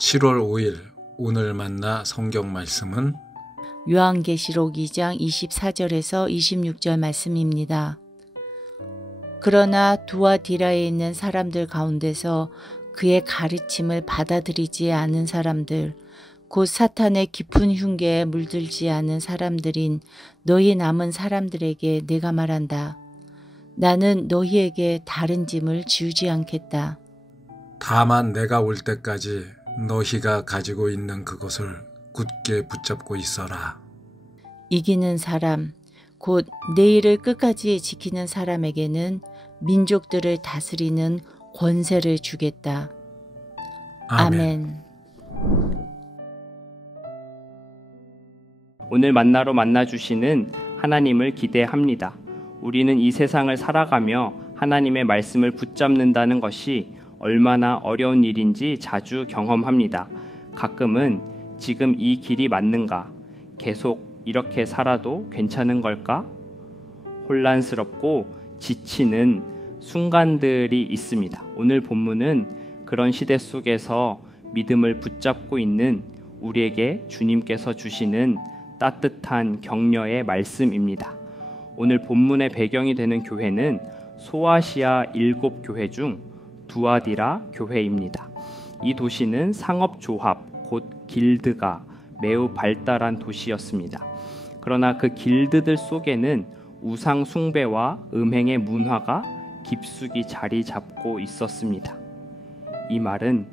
7월 5일 오늘 만나 성경 말씀은 요한계시록 2장 24절에서 26절 말씀입니다. 그러나 두아디라에 있는 사람들 가운데서 그의 가르침을 받아들이지 않은 사람들, 곧 사탄의 깊은 흉계에 물들지 않은 사람들인 너희 남은 사람들에게 내가 말한다. 나는 너희에게 다른 짐을 지우지 않겠다. 다만 내가 올 때까지 너희가 가지고 있는 그것을 굳게 붙잡고 있어라. 이기는 사람, 곧 내일을 끝까지 지키는 사람에게는 민족들을 다스리는 권세를 주겠다. 아멘. 오늘 만나러 만나주시는 하나님을 기대합니다. 우리는 이 세상을 살아가며 하나님의 말씀을 붙잡는다는 것이 얼마나 어려운 일인지 자주 경험합니다. 가끔은 지금 이 길이 맞는가? 계속 이렇게 살아도 괜찮은 걸까? 혼란스럽고 지치는 순간들이 있습니다. 오늘 본문은 그런 시대 속에서 믿음을 붙잡고 있는 우리에게 주님께서 주시는 따뜻한 격려의 말씀입니다. 오늘 본문의 배경이 되는 교회는 소아시아 7교회 중 두아디라 교회입니다. 이 도시는 상업조합, 곧 길드가 매우 발달한 도시였습니다. 그러나 그 길드들 속에는 우상 숭배와 음행의 문화가 깊숙이 자리 잡고 있었습니다. 이 말은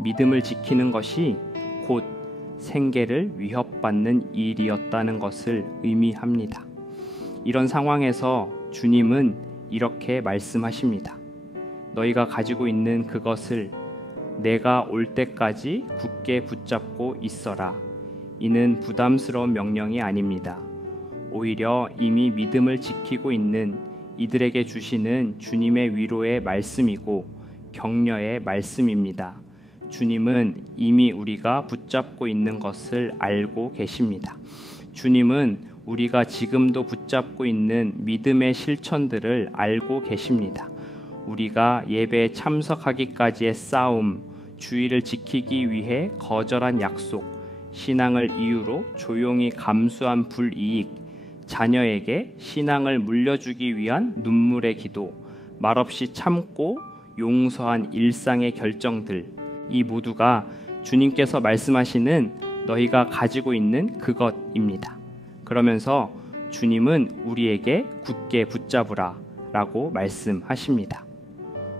믿음을 지키는 것이 곧 생계를 위협받는 일이었다는 것을 의미합니다. 이런 상황에서 주님은 이렇게 말씀하십니다. 너희가 가지고 있는 그것을 내가 올 때까지 굳게 붙잡고 있어라. 이는 부담스러운 명령이 아닙니다. 오히려 이미 믿음을 지키고 있는 이들에게 주시는 주님의 위로의 말씀이고 격려의 말씀입니다. 주님은 이미 우리가 붙잡고 있는 것을 알고 계십니다. 주님은 우리가 지금도 붙잡고 있는 믿음의 실천들을 알고 계십니다. 우리가 예배에 참석하기까지의 싸움, 주의를 지키기 위해 거절한 약속, 신앙을 이유로 조용히 감수한 불이익, 자녀에게 신앙을 물려주기 위한 눈물의 기도, 말없이 참고 용서한 일상의 결정들, 이 모두가 주님께서 말씀하시는 너희가 가지고 있는 그것입니다. 그러면서 주님은 우리에게 굳게 붙잡으라 라고 말씀하십니다.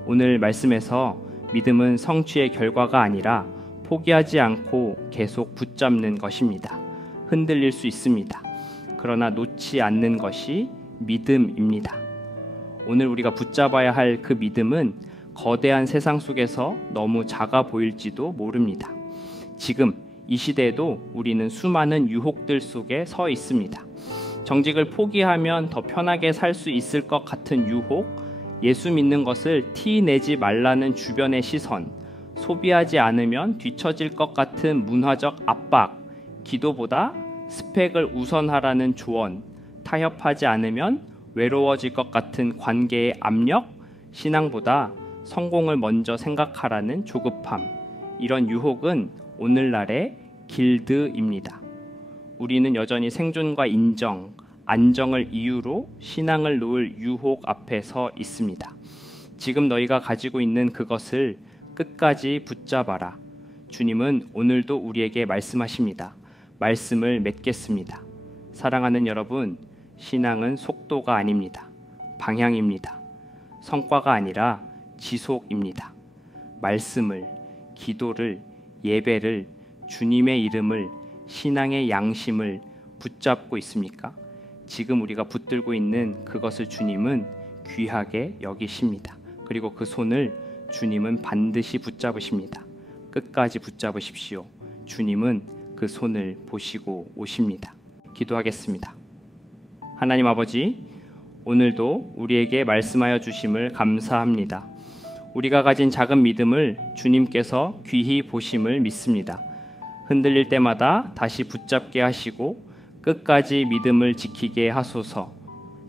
오늘 말씀에서 믿음은 성취의 결과가 아니라 포기하지 않고 계속 붙잡는 것입니다. 흔들릴 수 있습니다. 그러나 놓지 않는 것이 믿음입니다. 오늘 우리가 붙잡아야 할 그 믿음은 거대한 세상 속에서 너무 작아 보일지도 모릅니다. 지금 이 시대에도 우리는 수많은 유혹들 속에 서 있습니다. 정직을 포기하면 더 편하게 살 수 있을 것 같은 유혹, 예수 믿는 것을 티 내지 말라는 주변의 시선, 소비하지 않으면 뒤처질 것 같은 문화적 압박, 기도보다 스펙을 우선하라는 조언, 타협하지 않으면 외로워질 것 같은 관계의 압력, 신앙보다 성공을 먼저 생각하라는 조급함, 이런 유혹은 오늘날의 길드입니다. 우리는 여전히 생존과 인정, 안정을 이유로 신앙을 놓을 유혹 앞에 서 있습니다. 지금 너희가 가지고 있는 그것을 끝까지 붙잡아라. 주님은 오늘도 우리에게 말씀하십니다. 말씀을 맺겠습니다. 사랑하는 여러분, 신앙은 속도가 아닙니다. 방향입니다. 성과가 아니라 지속입니다. 말씀을, 기도를, 예배를, 주님의 이름을, 신앙의 양심을 붙잡고 있습니까? 지금 우리가 붙들고 있는 그것을 주님은 귀하게 여기십니다. 그리고 그 손을 주님은 반드시 붙잡으십니다. 끝까지 붙잡으십시오. 주님은 그 손을 보시고 오십니다. 기도하겠습니다. 하나님 아버지, 오늘도 우리에게 말씀하여 주심을 감사합니다. 우리가 가진 작은 믿음을 주님께서 귀히 보심을 믿습니다. 흔들릴 때마다 다시 붙잡게 하시고 끝까지 믿음을 지키게 하소서.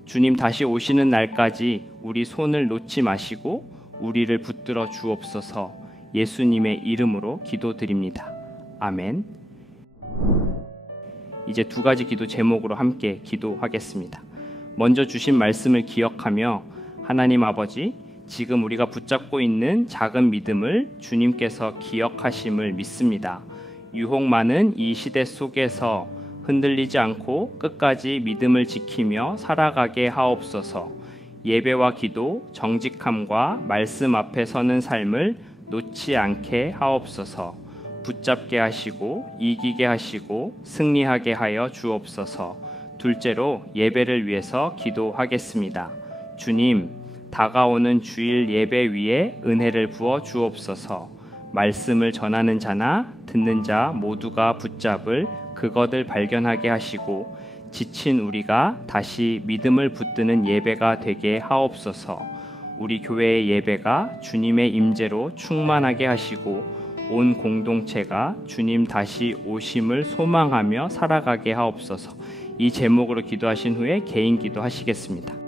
주님 다시 오시는 날까지 우리 손을 놓지 마시고 우리를 붙들어 주옵소서. 예수님의 이름으로 기도드립니다. 아멘. 이제 두 가지 기도 제목으로 함께 기도하겠습니다. 먼저 주신 말씀을 기억하며 하나님 아버지, 지금 우리가 붙잡고 있는 작은 믿음을 주님께서 기억하심을 믿습니다. 유혹 많은 이 시대 속에서 흔들리지 않고 끝까지 믿음을 지키며 살아가게 하옵소서. 예배와 기도, 정직함과 말씀 앞에 서는 삶을 놓지 않게 하옵소서. 붙잡게 하시고 이기게 하시고 승리하게 하여 주옵소서. 둘째로 예배를 위해서 기도하겠습니다. 주님, 다가오는 주일 예배 위에 은혜를 부어 주옵소서. 말씀을 전하는 자나 듣는 자 모두가 붙잡을 그것을 발견하게 하시고 지친 우리가 다시 믿음을 붙드는 예배가 되게 하옵소서. 우리 교회의 예배가 주님의 임재로 충만하게 하시고 온 공동체가 주님 다시 오심을 소망하며 살아가게 하옵소서. 이 제목으로 기도하신 후에 개인 기도하시겠습니다.